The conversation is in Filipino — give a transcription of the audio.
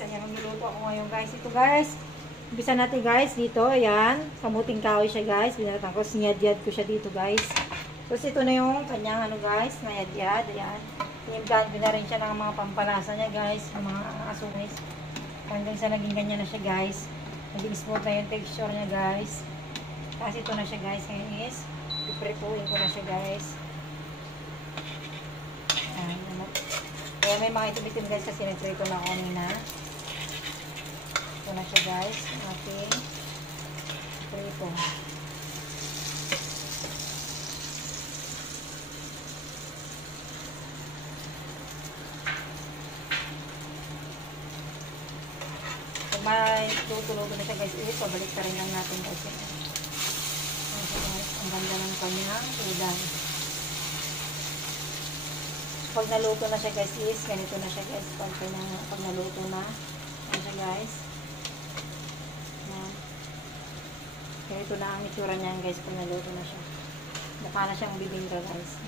Ayan, ang niluto ako ngayon guys. Ito guys, umpisa natin guys dito. Ayan, kamuting kahoy siya guys. Binalatan ko, sinyad-yad ko siya dito guys. Tapos ito na yung kanyang ano guys, nayad-yad. Ayan, tinimplahan ko na rin siya ng mga pampalasa niya guys, ng mga asungis. Hanggang sa naging ganyan na siya guys. Naging smooth na yung texture niya guys. Kasi ito na siya guys. Ngayon is, iprepuin ko na siya guys. Ayan, kaya may mga itim-itim guys kasi nagprito na ako nina. Ito na siya guys. Ating prito. Kung may tutulugo na siya guys, pabalik ka rin lang natin guys. Ayan siya guys. Ang ganda ng kanyang udan. Pag naluto na siya guys is, ganito na siya guys. Pag naluto na, ayan siya guys. Ayan. Ganito na ang itsura niyan guys pag naluto na siya. Mukha na siyang bibingka guys.